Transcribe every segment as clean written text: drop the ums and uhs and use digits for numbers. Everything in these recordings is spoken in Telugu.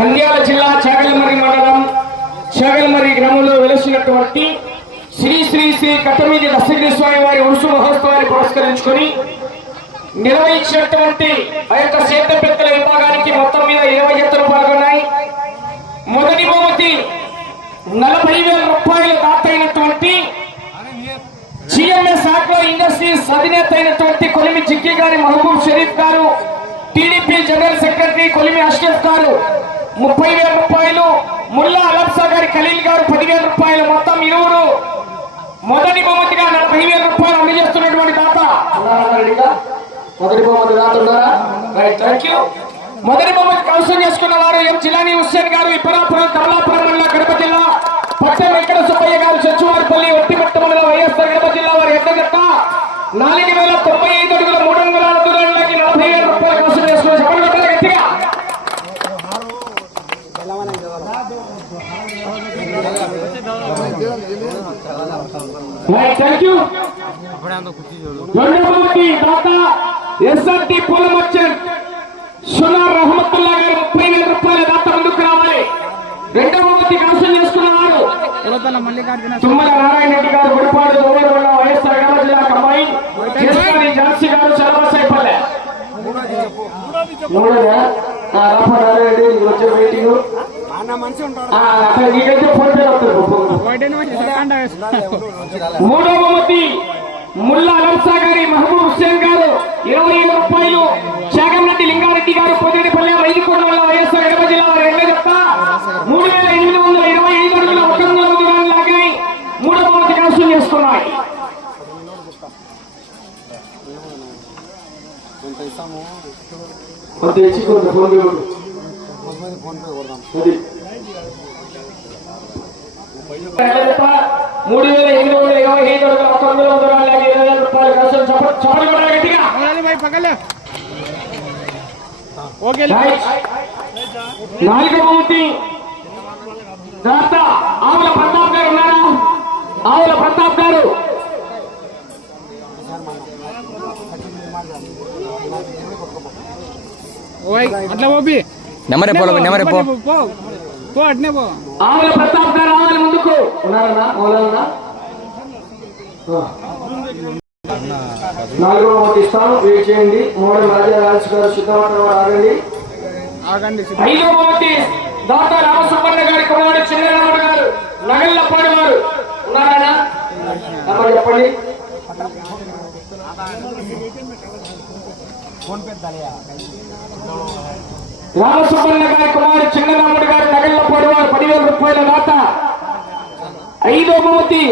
నంద్యాల జిల్లా చాగలమర్రి మండలం చాగలమర్రి గ్రామంలో వెలుస్తున్నటువంటి శ్రీ శ్రీ శ్రీ కట్టమీది దశగిరి స్వామి వారి ఉరుసు మహోత్సవాన్ని పురస్కరించుకొని నిర్వహించినటువంటి ఆ యొక్క సేత పెద్దల విభాగానికి మొత్తం మీద 20 జతలు పాల్గొన్నాయి. మొదటి బహుమతి 40,000 రూపాయలు దాతైనటువంటి జిఎంఎస్ ఆగ్రో ఇండస్ట్రీస్ అధినేత అయినటువంటి కొలిమి జిక్కి గారి మహబూబ్ షరీఫ్ గారు, టీడీపీ జనరల్ సెక్రటరీ కొలిమి అష్రఫ్ గారు 30,000 రూపాయలు, ముల్లా అలబ్సా గారి ఖలీల్ గారు 10,000 రూపాయలు, మొత్తం ఇరువురు మొదటి బహుమతిగా 40,000 రూపాయలు అందజేస్తున్నటువంటి దాత. మొదటి బహుమతి దాత ఉన్నారా? Right, thank you. మొదటి బహుమతి కౌన్సిల్ చేసుకున్న వారు ఎం జిలానీ హుస్సేన్ గారు, ఇప్పరాపురం కమలాపురం మండల కడప జిల్లా, పట్టె వెంకట సుబ్బయ్య గారు, చచ్చువారిపల్లి ఒట్టిపట్ట మండల వైఎస్ఆర్ కడప జిల్లా వారి ఎద్దగట్ట 4,095 అడుగుల 3 అంగుళాల దూరానికి 40,000 రూపాయలు కౌన్సిల్ చేసుకుని చెప్పండి గట్టిగా. ఎస్ఆర్టీ పూల మర్చెంట్ సునార్ రహమతుల్లా గారు 30,000 రూపాయల దాత ముందుకు రావాలి. రెండవ బహుమతి కౌన్సిల్ చేసుకున్నవారు తుమ్మల నారాయణ రెడ్డి గారు, గుడిపాడు దోమల వైఎస్ఆర్ కడప జిల్లా కమ్మాయి, ఝాన్సీ గారు, చలవసాయిపల్లె. రాఫారెడ్డి వచ్చే మీటింగ్ మూడవ బహుమతి ముల్లా అలబ్సా గారి మహబూబ్ హుస్సేన్ గారు 20,000 రూపాయలు, చాగంరెడ్డి లింగారెడ్డి గారు, పొదిరెడ్డిపల్లె, రైతుకోట వల్ల వైఎస్ఆర్ కడప జిల్లా వారి రెండో చెప్త 3,825 అడుగుల 1 అంగుళం దూరాన్ని లాగాయి. మూడవ బహుమతి కౌన్సిల్ చేసుకున్నాయి. కొంత ఇచ్చుకోండి, ఫోన్ 3,825 అడుగుల 1 అంగుళం దూరాన్ని లాగి 20,000 రూపాయలు కౌన్సిల్. చెప్పండి గట్టిగా. నాలుగవ బహుమతి దాత ఆవుల ప్రతాప్ గారు ఉన్నారా? ఆవుల ప్రతాప్ గారు ఆవుల ప్రతాప్ గారు రావాలి ముందుకు. ఉన్నారన్నా? నాలుగవ బహుమతి ఇస్తాను, వెయిట్ చేయండి. మోడల్ రాజా రాజు గారు సిద్ధమంటారు, ఆగండి. ఐదవ బహుమతి దాత రామసుబ్బన్న గారి కుమారుడు చిన్నరాముడు గారు, నగల్లపాడు వారు. ఉన్నారా? చెప్పండి. రామసుబ్బన్న గారి కుమారుడు చిన్నరాముడు గారు, నగల్లపాడు వారు 10,000 రూపాయల దాత. ఐదవ బహుమతి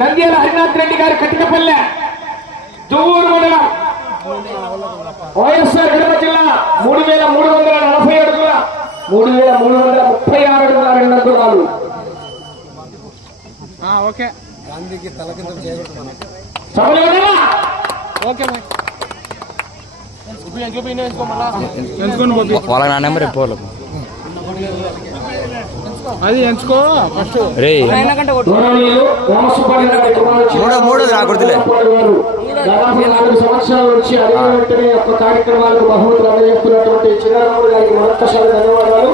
నంద్యాల హరినాథ్ రెడ్డి గారు, కట్టినపల్లె, దువ్వూరు మండలం, వైఎస్ఆర్ కడప జిల్లా 3,340 అడుగుల 3,336 అడుగుల 2 అంగుళాలు. అది ఎంచుకో ఫస్ట్. 3 రాకూడదులే. 4 సంవత్సరాల నుంచి అదే యొక్క కార్యక్రమాలకు బహుమతులు అందజేస్తున్నటువంటి చిన్నరాముడు గారికి మరొకసారి ధన్యవాదాలు.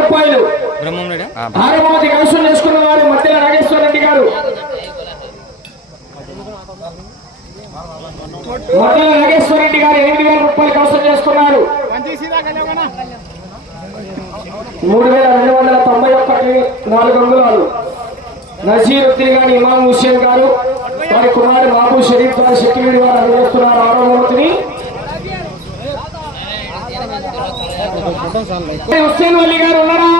రూపాయలు. ఆరవ బహుమతి కౌన్సిల్ చేసుకున్న వారు మధ్యలో నాగేశ్వర రెడ్డి గారు, నాగేశ్వర రెడ్డి గారు 8,000 రూపాయలు కౌన్సిల్ చేసుకున్నారు. 3,291 4 అంగుళాలు. నజీరుద్దీన్ గారి ఇమాం హుస్సేన్ గారు, వారి కుమారుడు బాబు షరీఫ్ గారు శక్తివీడి వారు అందజేస్తున్నారు. ఆరవ బహుమతిని హుస్సేన్ వల్లి గారు ఉన్నారా?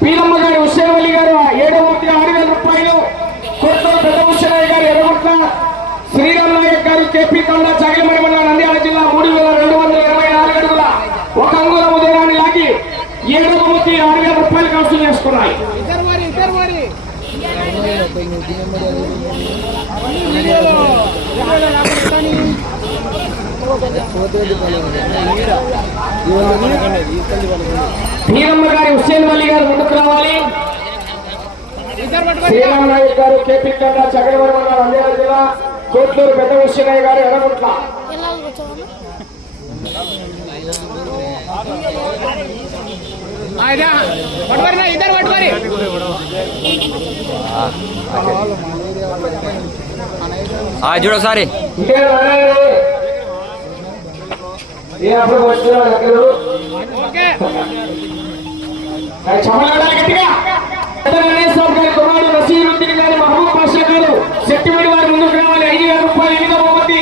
పీలమ్మ గారి హుస్సేన్ వల్లి గారు 7వ బహుమతి 6,000 రూపాయలు. కొత్త పెద్ద హుస్సేనయ్య గారు ఎర్రగుట్ల, శ్రీరామ్ నాయక్ గారు, కేపీ కొండ, చాగలమర్రి మండలం, నంద్యాల జిల్లా 3,224 అడుగుల 1 అంగుళం దూరాన్ని లాగి 7వ బహుమతి 6,000 రూపాయలు కౌన్సిల్ చేసుకున్నాయి. పోతే వీరమ్మ గారి హుస్సేన్ వల్లి గారు ముందుకు రావాలి. శ్రీరామ నాయక్ గారు కేపీ కండ చక్రవర్మ గారు అందేల జిల్లా, కోట్లూరు పెద్ద విశ్వనాయ్ గారు ఎర్రగుట్ల. చూడు సారి కుమారుడు నసీరుద్దీన్ గారు, మహబూబ్ పాషా గారు శెట్టివేడి వారు ముందుకు రావాలి. 5,000 రూపాయలు. 8వ బహుమతి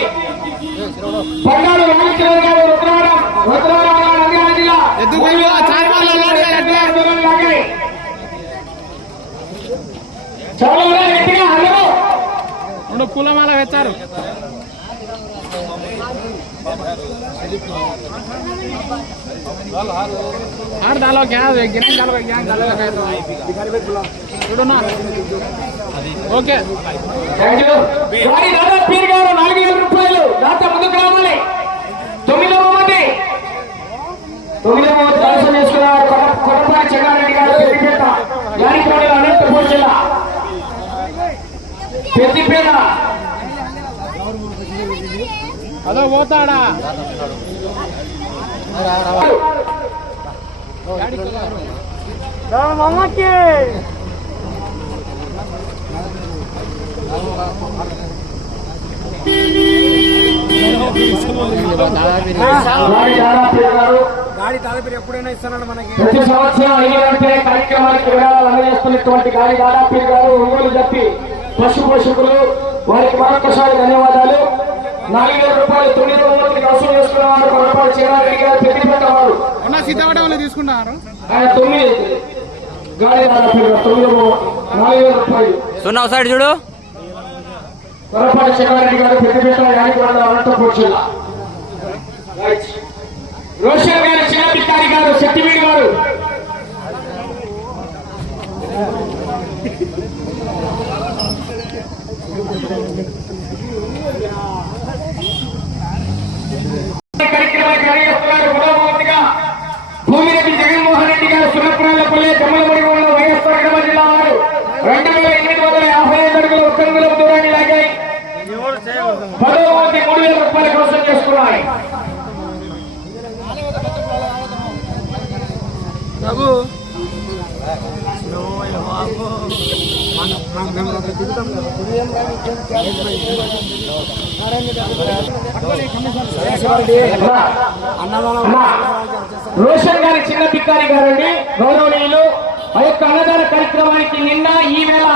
బంగారు రామచంద్ర గారు రుద్రవరం నంద్యాల జిల్లా. చాలా గట్టిగా రెండు పూలమాల వేస్తారు. దాలో ఓకే. పీర్ గారు 4,000 రూపాయలు. దాంతో ముందుకు రావాలి. 9వ బహుమతి దర్శనం చేసుకున్నారు. కొడపాటి చెన్నారెడ్డి గారు పెద్దిపేట, యానికోడల అనంతపూర్ జిల్లా. పెద్దిపేట అదో పోతాడా ఎప్పుడైనా ఇస్తున్నాడు మనకి. ప్రతి సంవత్సరం 5 కార్యక్రమానికి విరాళాలు అందజేస్తున్నటువంటి గాలి దాదాపీర్ గారు ఒంగోలు చెప్పి పశు పోషకులు వారికి మరొకసారి ధన్యవాదాలు. 4,000 రూపాయలు 9వ బహుమతికి వసూలు చేసుకున్నవారు కొడపాటి చెన్నారెడ్డి గారు పెద్దిపేట వారు. సీతావడంలో తీసుకున్నారు ఆయన 9 గాలి దాదాపీర్ గారు 9వ 4,000 రూపాయలు. సున్నా సైడ్ చూడు. కొడపాటి చెన్నారెడ్డి గారు పెద్దిపేట, యానికోడల అనంతపూర్ జిల్లా. రోషన్ గారు చిన్నపిక్కారి గారు శెట్టివీడి గారు. కార్యక్రమానికి నిర్వహిస్తున్నారు. 3వ బహుమతిగా భూమిరెడ్డి జగన్మోహన్ రెడ్డి గారు సున్నప్రాలపల్లి జమ్మలమడి వైఎస్ఆర్ కడప జిల్లా వారు 2,855 అడుగులు 1 అంగుళం దూరాన్ని లాగాయి. 10వ బహుమతి 3,000 రూపాయల కోసం చేసుకున్నాయి. రోషన్ గారి చిన్న పిక్కారి గారండి గౌరవనీయులు. ఆ యొక్క అన్నదాన కార్యక్రమానికి నిన్న ఈ వేళ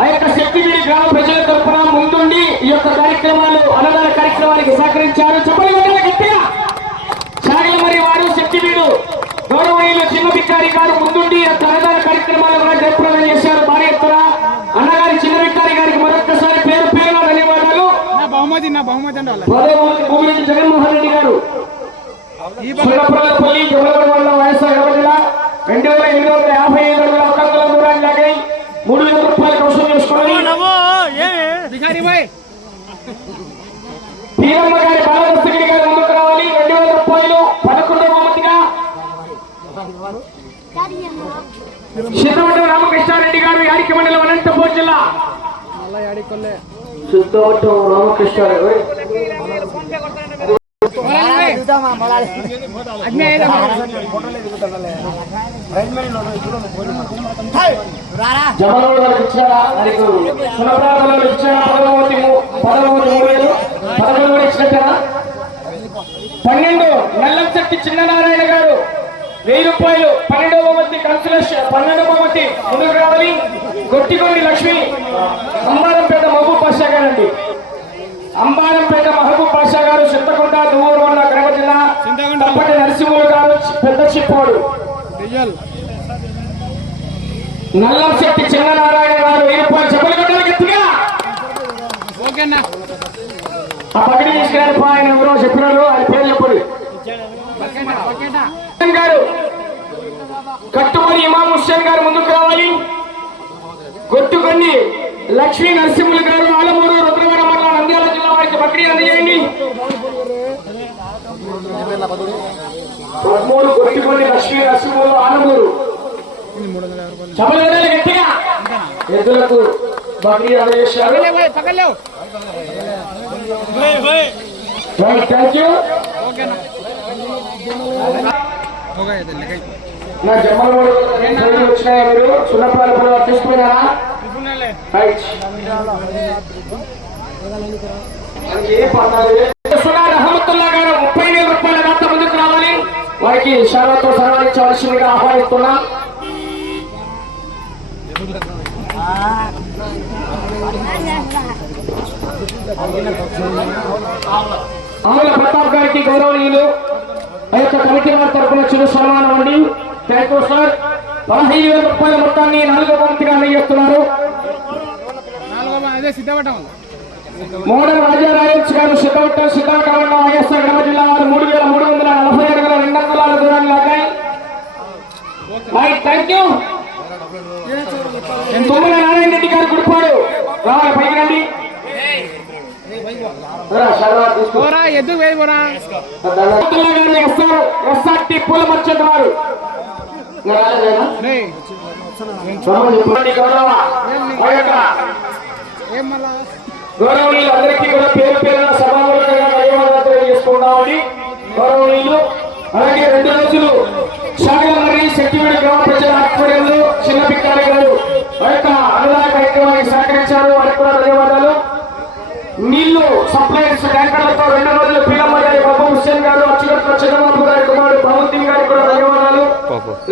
ఆ యొక్క శక్తివీడి గ్రామ ప్రజల తరఫున ముందుండి ఈ యొక్క కార్యక్రమాలు అన్నదాన కార్యక్రమానికి సహకరించారు. చెప్పండి గట్టిగా. సాగలమరి వారు శక్తివీడు గౌరవనీయులు చిన్న పిక్కారి గారు ముందుండి యొక్క అన్నదాన కార్యక్రమాలు కూడా జయప్రదం చేశారు. భారీ ఎత్తున అన్నగారి చిన్న పిక్కారి గారికి మరొకసారి పేరు ధన్యవాదాలు. బహుమతి భూమిరెడ్డి జగన్మోహన్ రెడ్డి గారు సున్నప్రాలపల్లి జమ్మలమడి మండలం వైఎస్ఆర్ కడప జిల్లా 2,855 అడుగుల 1 అంగుళం దూరాన్ని లాగాయి. 3,000 రూపాయలు వసూలు చేసుకోవాలి. వీరమ్మ గారి బాలదస్తగిరి గారు ముందుకు రావాలి. 2,000 రూపాయలు. 11వ బహుమతిగా సిద్ధవటం రామకృష్ణారెడ్డి గారు యాడికి మండలం అనంతపూర్ జిల్లా. సిద్ధవటం రామకృష్ణారెడ్డి జమలమడి గారికి ఇచ్చారా? సున్నప్రాలలో ఇచ్చారా? 10,000 ఇచ్చినట్టారా? 12 నల్లంశెట్టి చిన్ననారాయణ గారు 1,000 రూపాయలు. 12వ బహుమతి కన్సలేషన్. 12వ బహుమతి ముందుకు రావాలి. గొట్టిగొండి లక్ష్మి అంబారంపేట మహబూబ్ పాషా గారండి. అంబారంపేట మహబూబ్ పాషా గారు చింతకుంట దువ్వూరు మండలం కడప జిల్లా. తప్పటి నరసింహులు గారు పెద్ద చిప్పోడు. నల్లంశెట్టి చిన్ననారాయణ గారు 1,000 రూపాయలు. చెప్పలు కొట్టాలి గట్టిగా. ఆ పక్కన తీసుకురారు. ఆయన ఎవరో చెప్పినారు. ఆయన పేరు చెప్పండి. గారు కట్టుమని ఇమాం హుస్సేన్ గారు ముందుకు రావాలి. గొట్టుకొండి లక్ష్మీ నరసింహులు గారు ఆలమూరు రుద్రవరం మండలం నంద్యాల జిల్లా వారికి బక్రీ అందజేయండి. 13 గొట్టిగొండి లక్ష్మీ నరసింహులు ఆనమూరు చమలగడలు గట్టిగా ఎద్దులకు బక్రీ అందజేశారు. పక్కలేవు. Thank you. నా జమ్మలమూడు వచ్చినాయా మీరు సున్నపాలు కూడా తీసుకున్నారా? రహమతుల్లా గారు 30,000 రూపాయల దాంతో ముందుకు రావాలి. వారికి షారాతో సన్మానించవలసిందిగా ఆహ్వానిస్తున్నా. ఆవుల ప్రతాప్ గారికి గౌరవనీయులు ఆ యొక్క కమిటీ వారి తరఫున చిరు సన్మానం అండి. Thank you sir. 15,000 రూపాయల మొత్తాన్ని 4వ పంక్తిగా అందజేస్తున్నారు. మోడల్ రాజారాయల్స్ గారు సిద్ధవటం వైఎస్ఆర్ కడప జిల్లా వారు 3,340 అడుగుల 2 అంగుళాల దూరాన్ని లాగాయి. Thank you. తుమ్మల నారాయణ రెడ్డి గారు గుడిపాడు రావాలి, పైకి రండి. ఎద్దు వేయరా ఎస్ఆర్టీ పూల మర్చెంట్ వారు గౌరవనీయులు అందరికీ కూడా పేరు పేరున సభాముఖంగా ధన్యవాదాలు తెలియజేసుకుంటామని. గౌరవనీయులు అలాగే 2 రోజులు శాఖలమర్రి శక్తివేడి గ్రామ ప్రజల ఆధ్వర్యంలో చిన్న పిక్కారి గారు ఆ యొక్క అనుదాన కార్యక్రమానికి సహకరించారు. వారికి కూడా ధన్యవాదాలు. నీళ్లు సప్లైస్ ట్యాంకర్లతో 2 రోజులు పీలమ్మ గారి బాబు హుస్సేన్ గారు, అచ్చుగట్ల చంద్రబాబు గారి కుమారుడు ప్రభుత్వం గారికి కూడా ధన్యవాదాలు.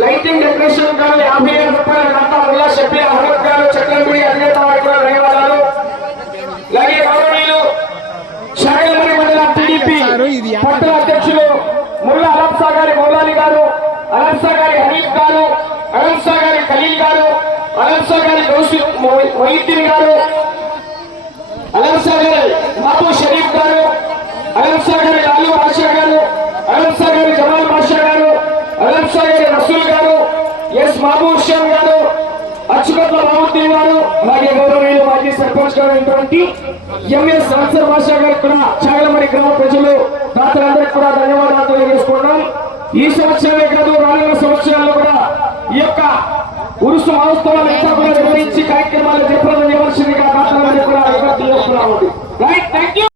లైటింగ్ డెకరేషన్ గారు 50,000 రూపాయల దంతా ముల్లా షబ్బీర్ అహ్మద్ గారు చక్రంగుడి అధినేత వారికి కూడా ధన్యవాదాలు. అలాగే గౌరవనీయులు శాఖలమర్రి మండల టీడీపీ పట్టణ అధ్యక్షులు ముల్లా అలంసా గారి మౌలాలి గారు, అలంసా గారి హనీఫ్ గారు, అలంసా గారి ఖలీల్ గారు, అలంసా గారి మొయిద్దీన్ గారు, అలంసా గారి మహబూబ్ షరీఫ్ గారు, అలంసా గారి లాలూ బాషా గారు, అలంసా గారి జమాల్ బాషా గారు, అలంసా గారి రసూల్ గారు, ఎస్ మహబూబ్ హుస్సేన్ గారు, అచ్చుగట్ల బాబుద్దీన్ గారు, అలాగే గౌరవనీయులు మాజీ సర్పంచ్ గారు అయినటువంటి ఎంఎస్ అన్సర్ బాషా గారికి కూడా చాగలమరి గ్రామ ప్రజలు దాతలందరికీ కూడా ధన్యవాదాలు తెలియజేసుకుంటాం. ఈ సంవత్సరమే కాదు రానున్న సంవత్సరాల్లో కూడా ఈ యొక్క ఉరుసు మహోత్సవాలు ఇంకా కూడా నిర్వహించి కార్యక్రమాలు జయప్రదం చేయవలసిందిగా దాతలందరికీ కూడా థ్యాంక్ యూ.